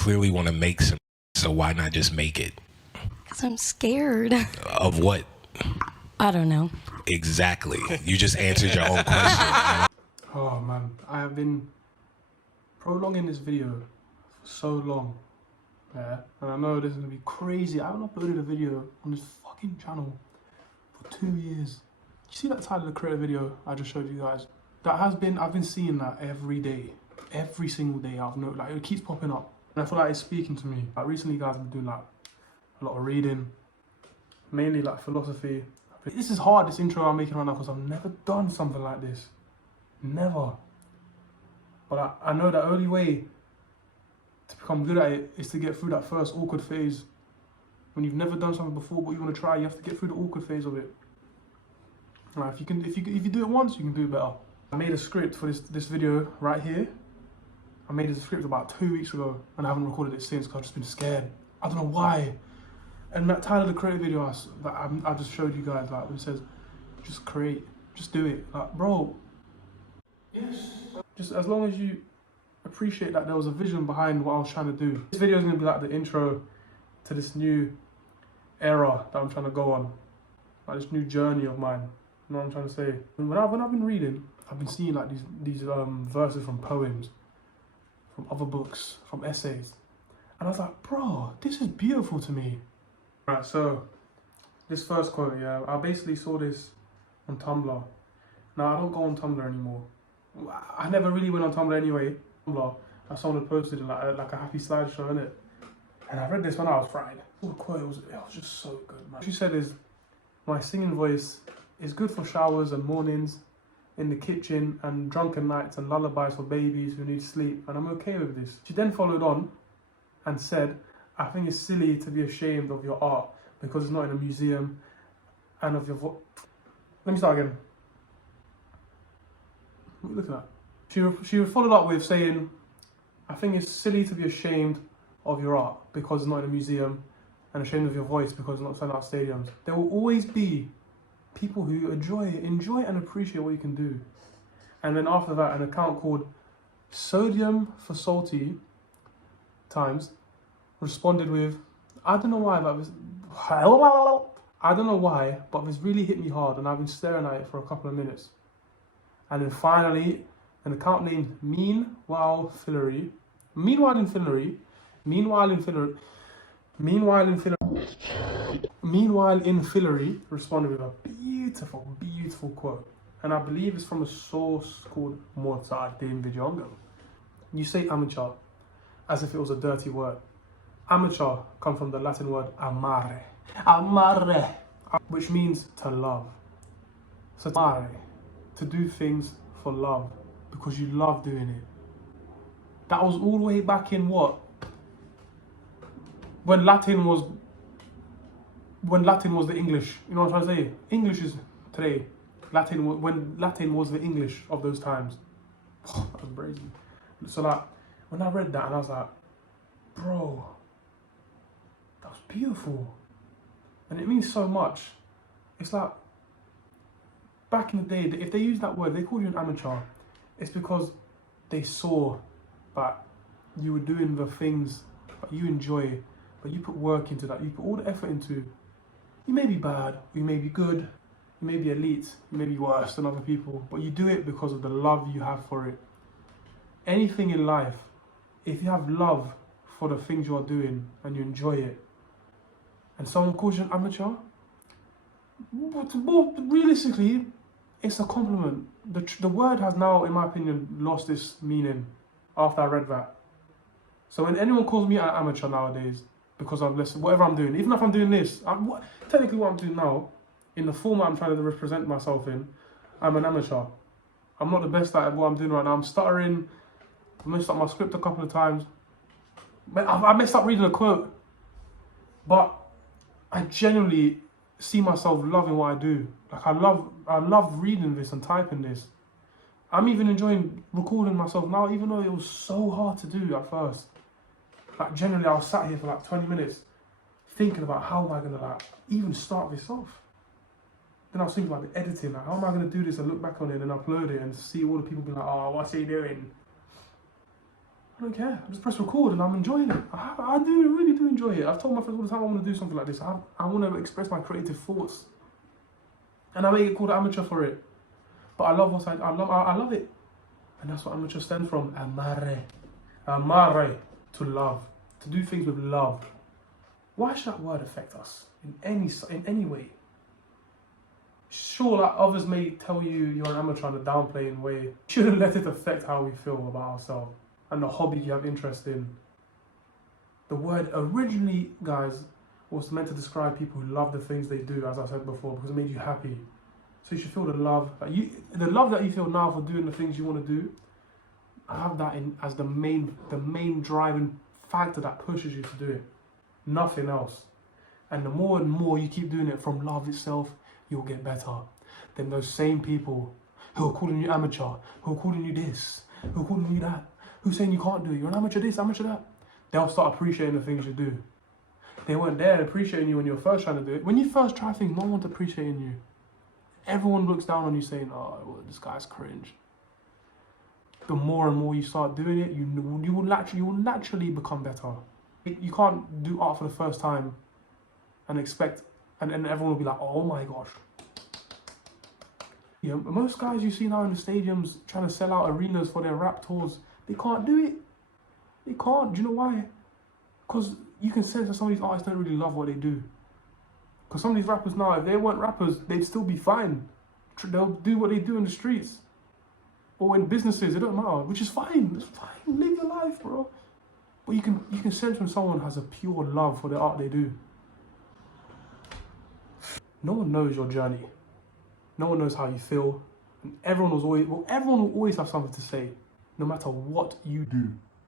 clearly want to make some, so why not just make it? Because I'm scared. Of what? I don't know. Exactly. You just answered your own question. Oh man, I have been prolonging this video for so long, yeah, and I know this is gonna be crazy. I haven't uploaded a video on this fucking channel for 2 years. You see that Tyler the Creator video I just showed you guys? I've been seeing that every day, every single day. I've noticed, like, it keeps popping up, and I feel like it's speaking to me. Like recently, guys, I've been doing like a lot of reading, mainly like philosophy. This is hard, this intro I'm making right now, because I've never done something like this. Never. But I know the only way to become good at it is to get through that first awkward phase. When you've never done something before but you want to try, you have to get through the awkward phase of it. Right, if you do it once, you can do it better. I made a script for this video right here. I made a script about 2 weeks ago and I haven't recorded it since because I've just been scared. I don't know why. And that Tyler the Creator video I just showed you guys, like, it says, just create, just do it. Like, bro, yes. Just as long as you appreciate that there was a vision behind what I was trying to do. This video is going to be like the intro to this new era that I'm trying to go on. Like this new journey of mine. You know what I'm trying to say? And when I've been reading, I've been seeing like these verses from poems, from other books, from essays. And I was like, bro, this is beautiful to me. Right, so this first quote, yeah, I basically saw this on Tumblr. Now, I don't go on Tumblr anymore. I never really went on Tumblr anyway. Tumblr, someone had posted like a happy slideshow in it. And I read this when I was fried. The quote, it was just so good, man. What she said is, my singing voice is good for showers and mornings, in the kitchen, and drunken nights and lullabies for babies who need sleep, and I'm okay with this. She then followed on and said, I think it's silly to be ashamed of your art because it's not in a museum and of your Let me start again. What are you looking at? She followed up with saying, I think it's silly to be ashamed of your art because it's not in a museum and ashamed of your voice because it's not selling out stadiums. There will always be people who enjoy and appreciate what you can do. And then after that, an account called Sodium for Salty Times responded with, I don't know why, but this really hit me hard and I've been staring at it for a couple of minutes. And then finally, an account named Meanwhile in Fillery responded with a beautiful, beautiful quote. And I believe it's from a source called Mozart in Vijongo. You say amateur as if it was a dirty word. Amateur comes from the Latin word amare, which means to love. So amare, to do things for love, because you love doing it. That was all the way back in what? When Latin was the English. You know what I'm trying to say? English is today. When Latin was the English of those times. That was crazy. So like, when I read that and I was like, bro, that was beautiful. And it means so much. It's like, back in the day, if they used that word, they called you an amateur, it's because they saw that you were doing the things that you enjoy, but you put work into that, you put all the effort into. You may be bad, you may be good, you may be elite, you may be worse than other people, but you do it because of the love you have for it. Anything in life, if you have love for the things you are doing and you enjoy it, and someone calls you an amateur, realistically, it's a compliment. The word has now, in my opinion, lost its meaning after I read that. So when anyone calls me an amateur nowadays, because of whatever I'm doing, even if I'm doing this, technically what I'm doing now, in the format I'm trying to represent myself in, I'm an amateur. I'm not the best at what I'm doing right now. I'm stuttering. I messed up my script a couple of times. I messed up reading a quote. But I genuinely see myself loving what I do. Like I love reading this and typing this. I'm even enjoying recording myself now, even though it was so hard to do at first. Like generally I was sat here for like 20 minutes thinking about how am I gonna like even start this off. Then I was thinking about the editing, like how am I gonna do this and look back on it and upload it and see all the people be like, oh, what's he doing? I don't care. I just press record and I'm enjoying it. I do really do enjoy it. I've told my friends all the time I want to do something like this. I want to express my creative thoughts, and I may get called amateur for it. But I love I love it, and that's what amateur stands from. Amare, to love, to do things with love. Why should that word affect us in any way? Sure, like others may tell you you're an amateur in a downplaying way. You shouldn't let it affect how we feel about ourselves and the hobby you have interest in. The word originally, guys, was meant to describe people who love the things they do, as I said before, because it made you happy. So you should feel the love. The love that you feel now for doing the things you want to do, have that as the main driving factor that pushes you to do it. Nothing else. And the more and more you keep doing it from love itself, you'll get better. Then those same people who are calling you amateur, who are calling you this, who are calling you that, who are saying you can't do it, you're an amateur this, amateur that, they'll start appreciating the things you do. They weren't there appreciating you when you were first trying to do it. When you first try things, no one's appreciating you. Everyone looks down on you saying, oh, well, this guy's cringe. The more and more you start doing it, you will naturally become better. You can't do art for the first time and expect, and everyone will be like, oh my gosh. You know, most guys you see now in the stadiums trying to sell out arenas for their rap tours, they can't do it. They can't. Do you know why? Because you can sense that some of these artists don't really love what they do. Because some of these rappers now, if they weren't rappers, they'd still be fine. They'll do what they do in the streets. Or in businesses, it don't matter, which is fine. It's fine. Live your life, bro. But you can sense when someone has a pure love for the art they do. No one knows your journey. No one knows how you feel. And everyone will always have something to say, no matter what you do.